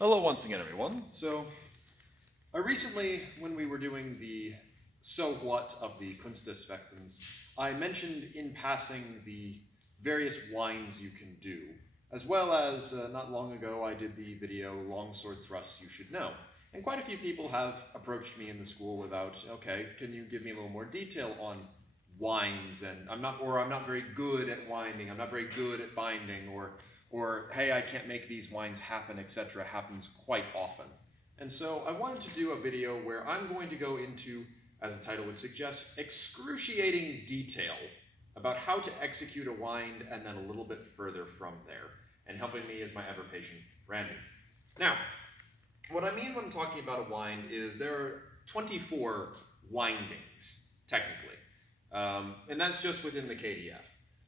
Hello once again, everyone. So, I recently, when we were doing the so what of the Kunst des Fechtens, I mentioned in passing the various wines you can do, as well as not long ago I did the video Longsword Thrusts You Should Know. And quite a few people have approached me in the school about, okay, can you give me a little more detail on wines? And I'm not very good at winding, I'm not very good at binding, or hey, I can't make these wines happen, etc. happens quite often. And so I wanted to do a video where I'm going to go into, as the title would suggest, excruciating detail about how to execute a wind and then a little bit further from there. And helping me is my ever-patient Randy. Now, what I mean when I'm talking about a wind is there are 24 windings, technically. And that's just within the KDF.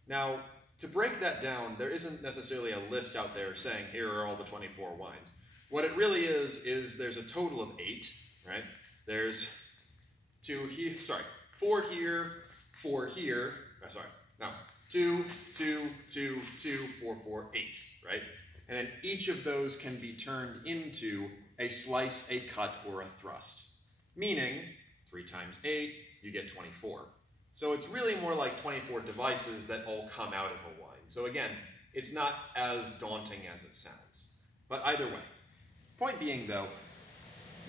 Now, to break that down, there isn't necessarily a list out there saying, here are all the 24 winds. What it really is there's a total of 8, right? There's 4 here, 4 here, 2, 2, 2, 2, 4, 4, 8, right? And then each of those can be turned into a slice, a cut, or a thrust. Meaning, 3 times 8, you get 24. So it's really more like 24 devices that all come out of a wind. So again, it's not as daunting as it sounds. But either way, point being though,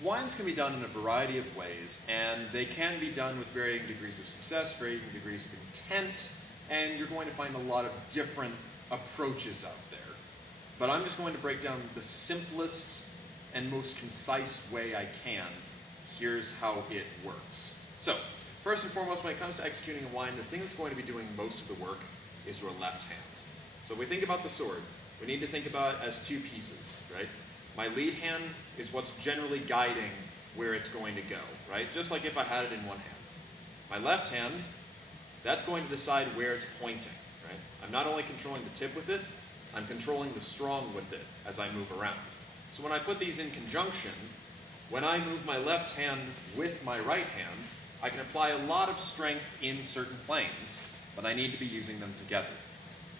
winds can be done in a variety of ways, and they can be done with varying degrees of success, varying degrees of intent, and you're going to find a lot of different approaches out there. But I'm just going to break down the simplest and most concise way I can. Here's how it works. So, first and foremost, when it comes to executing a wind, the thing that's going to be doing most of the work is your left hand. So if we think about the sword, we need to think about it as 2 pieces, right? My lead hand is what's generally guiding where it's going to go, right? Just like if I had it in one hand. My left hand, that's going to decide where it's pointing, right? I'm not only controlling the tip with it, I'm controlling the strong with it as I move around. So when I put these in conjunction, when I move my left hand with my right hand, I can apply a lot of strength in certain planes, but I need to be using them together.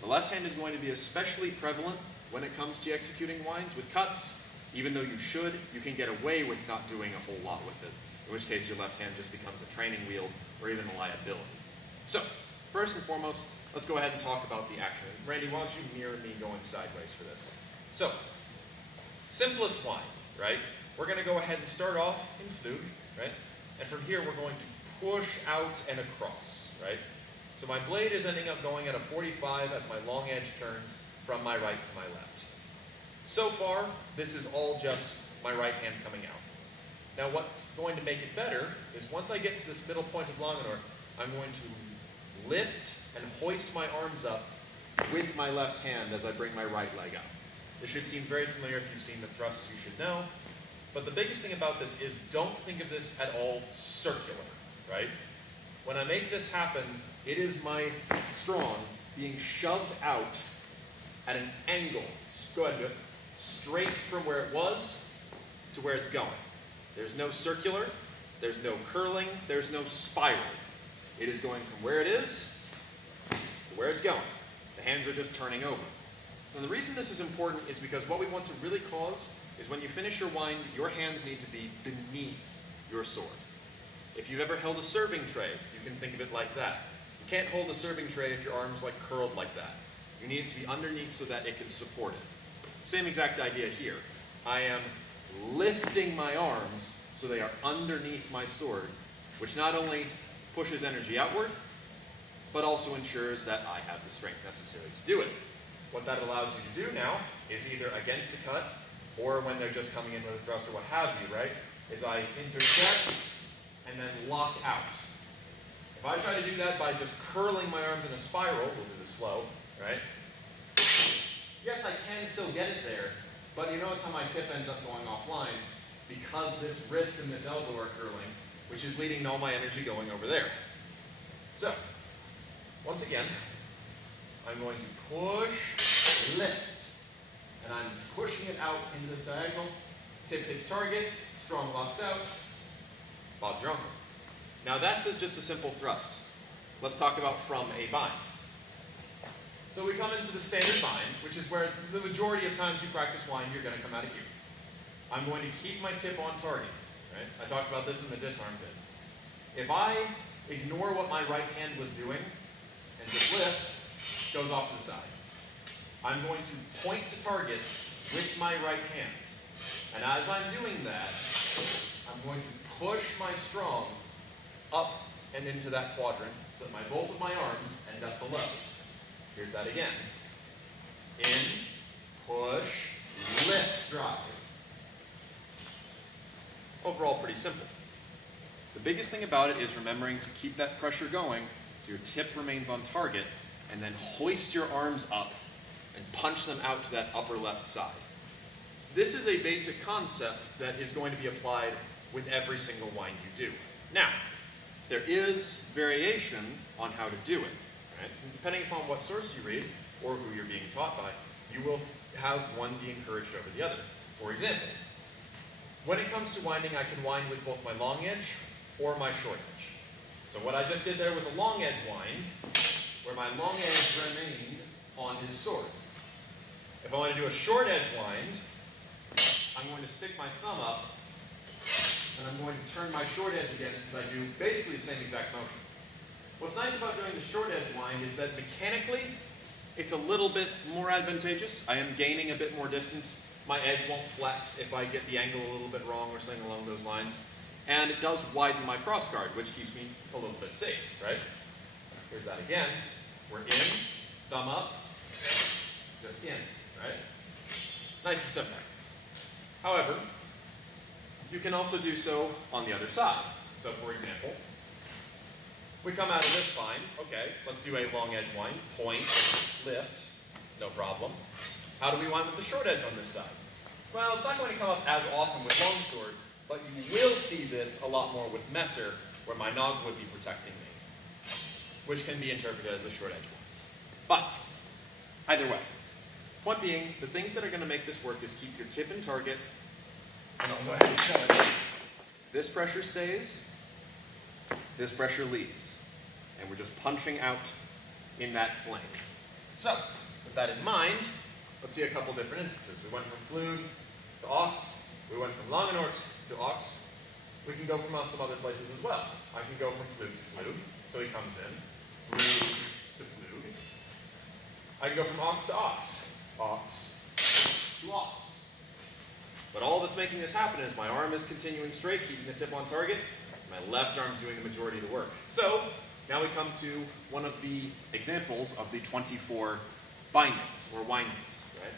The left hand is going to be especially prevalent when it comes to executing winds. With cuts, even though you can get away with not doing a whole lot with it, in which case your left hand just becomes a training wheel or even a liability. So, first and foremost, let's go ahead and talk about the action. Randy, why don't you mirror me going sideways for this? So, simplest wind, right? We're going to go ahead and start off in Flug, right? And from here, we're going to push out and across, right? So my blade is ending up going at a 45 as my long edge turns from my right to my left. So far, this is all just my right hand coming out. Now what's going to make it better is once I get to this middle point of Langenor, I'm going to lift and hoist my arms up with my left hand as I bring my right leg up. This should seem very familiar if you've seen the thrusts you should know. But the biggest thing about this is don't think of this at all circular, right? When I make this happen, it is my strong being shoved out at an angle, straight from where it was to where it's going. There's no circular, there's no curling, there's no spiral. It is going from where it is to where it's going. The hands are just turning over. And the reason this is important is because what we want to really cause is when you finish your wind, your hands need to be beneath your sword. If you've ever held a serving tray, you can think of it like that. You can't hold a serving tray if your arm's like curled like that. You need it to be underneath so that it can support it. Same exact idea here. I am lifting my arms so they are underneath my sword, which not only pushes energy outward, but also ensures that I have the strength necessary to do it. What that allows you to do now is either against a cut, or when they're just coming in with a thrust or what have you, right, is I intercept and then lock out. If I try to do that by just curling my arms in a spiral, we'll do this slow, right? Yes, I can still get it there, but you notice how my tip ends up going offline because this wrist and this elbow are curling, which is leading all my energy going over there. So, once again, I'm going to push, lift, and I'm pushing it out into this diagonal. Tip hits target, strong locks out, Bob's your uncle. Now that's just a simple thrust. Let's talk about from a bind. So we come into the standard bind, which is where the majority of times you practice wind, you're going to come out of here. I'm going to keep my tip on target. Right? I talked about this in the disarm bit. If I ignore what my right hand was doing and just lift, goes off to the side. I'm going to point to target with my right hand. And as I'm doing that, I'm going to push my strong up and into that quadrant so that both of my arms end up below. Here's that again. In, push, lift, drive. Overall, pretty simple. The biggest thing about it is remembering to keep that pressure going so your tip remains on target, and then hoist your arms up and punch them out to that upper left side. This is a basic concept that is going to be applied with every single wind you do. Now, there is variation on how to do it. Right? Depending upon what source you read or who you're being taught by, you will have one be encouraged over the other. For example, when it comes to winding, I can wind with both my long edge or my short edge. So what I just did there was a long edge wind, where my long edge remained on his sword. If I want to do a short edge wind, I'm going to stick my thumb up, and I'm going to turn my short edge against as I do basically the same exact motion. What's nice about doing the short edge wind is that mechanically, it's a little bit more advantageous. I am gaining a bit more distance. My edge won't flex if I get the angle a little bit wrong or something along those lines. And it does widen my crossguard, which keeps me a little bit safe, right? Here's that again. We're in, thumb up, just in, right? Nice and simple. However, you can also do so on the other side. So for example, we come out of this fine. Okay, let's do a long edge wind. Point, lift, no problem. How do we wind with the short edge on this side? Well, it's not going to come up as often with longsword, but you will see this a lot more with Messer, where my nog would be protecting me, which can be interpreted as a short edge wind. But either way, point being, the things that are going to make this work is keep your tip in target, and I'll go ahead and show it. This pressure stays, this pressure leaves, and we're just punching out in that plane. So, with that in mind, let's see a couple different instances. We went from Flug to Ox, we went from Langenort to Ox. We can go from some other places as well. I can go from Flug to Flug, so he comes in, Flug to Flug. I can go from Ox to Ox, Ox to Ox. But all that's making this happen is my arm is continuing straight, keeping the tip on target, and my left arm's doing the majority of the work. So, now we come to one of the examples of the 24 bindings, or windings, right?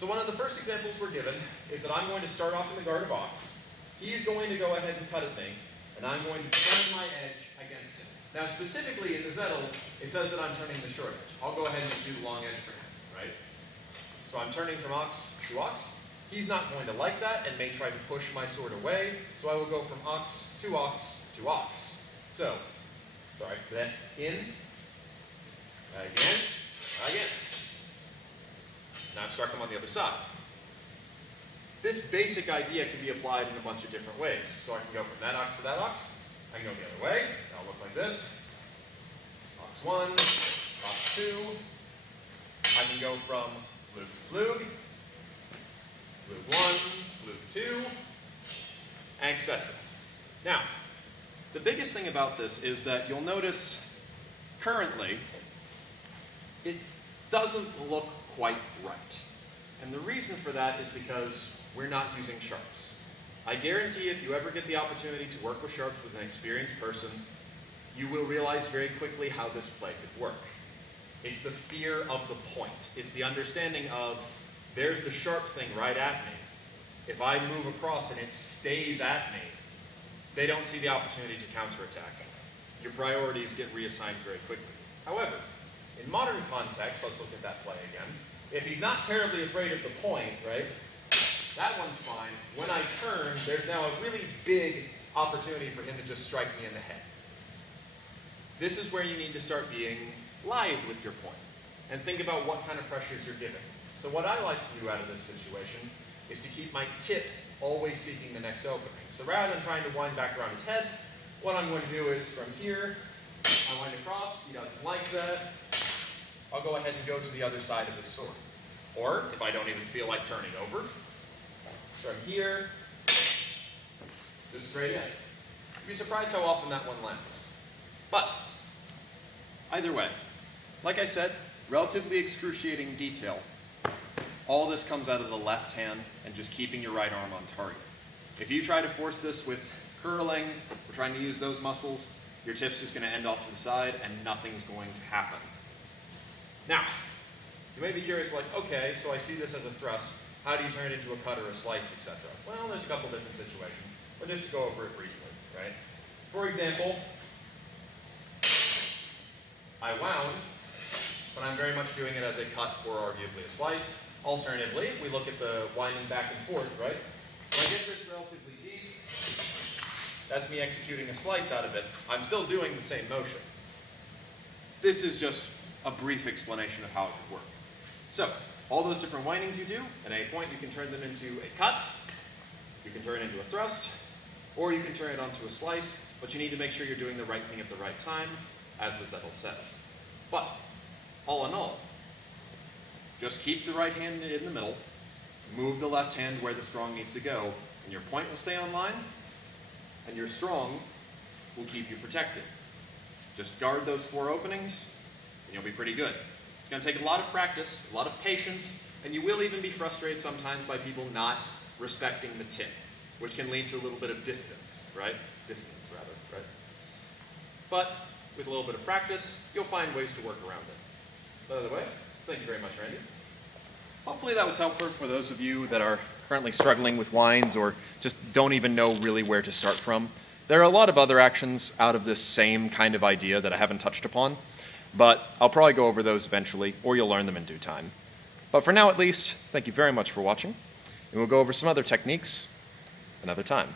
So one of the first examples we're given is that I'm going to start off in the guard of Ox. He's going to go ahead and cut at me, and I'm going to turn my edge against him. Now specifically in the Zettel, it says that I'm turning the short edge. I'll go ahead and do the long edge for him, right? So I'm turning from Ox to Ox. He's not going to like that and may try to push my sword away, so I will go from Ox to Ox to Ox. So, sorry, then in, against. Now I've struck him on the other side. This basic idea can be applied in a bunch of different ways. So I can go from that Ox to that Ox. I can go the other way. It'll look like this. Ox 1, Ox 2. I can go from Flug to Flug. Flug 1, Flug 2, etc. Now, the biggest thing about this is that you'll notice currently it doesn't look quite right. And the reason for that is because we're not using sharps. I guarantee if you ever get the opportunity to work with sharps with an experienced person, you will realize very quickly how this play could work. It's the fear of the point. It's the understanding of, there's the sharp thing right at me. If I move across and it stays at me, they don't see the opportunity to counterattack. Your priorities get reassigned very quickly. However, in modern context, let's look at that play again. If he's not terribly afraid of the point, right, that one's fine. When I turn, there's now a really big opportunity for him to just strike me in the head. This is where you need to start being lithe with your point and think about what kind of pressures you're giving. So what I like to do out of this situation is to keep my tip always seeking the next opening. So rather than trying to wind back around his head, what I'm going to do is from here, I wind across, he doesn't like that. I'll go ahead and go to the other side of his sword. Or, if I don't even feel like turning over, from here, just straight in. You'd be surprised how often that one lands. But, either way, like I said, relatively excruciating detail. All this comes out of the left hand and just keeping your right arm on target. If you try to force this with curling or trying to use those muscles, your tip's just going to end off to the side and nothing's going to happen. Now, you may be curious, like, okay, so I see this as a thrust. How do you turn it into a cut or a slice, etc.? Well, there's a couple different situations. But just to go over it briefly, right? For example, I wound, but I'm very much doing it as a cut or arguably a slice. Alternatively, if we look at the winding back and forth, right? So I get this relatively deep. That's me executing a slice out of it. I'm still doing the same motion. This is just a brief explanation of how it could work. So, all those different windings you do, at any point you can turn them into a cut, you can turn it into a thrust, or you can turn it onto a slice, but you need to make sure you're doing the right thing at the right time, as the Zettel says. But, all in all, just keep the right hand in the middle, move the left hand where the strong needs to go, and your point will stay on line, and your strong will keep you protected. Just guard those 4 openings, and you'll be pretty good. It's going to take a lot of practice, a lot of patience, and you will even be frustrated sometimes by people not respecting the tip, which can lead to a little bit of distance, right? Right? But with a little bit of practice, you'll find ways to work around it. By the way, thank you very much, Randy. Hopefully that was helpful for those of you that are currently struggling with winds or just don't even know really where to start from. There are a lot of other actions out of this same kind of idea that I haven't touched upon, but I'll probably go over those eventually, or you'll learn them in due time. But for now at least, thank you very much for watching, and we'll go over some other techniques another time.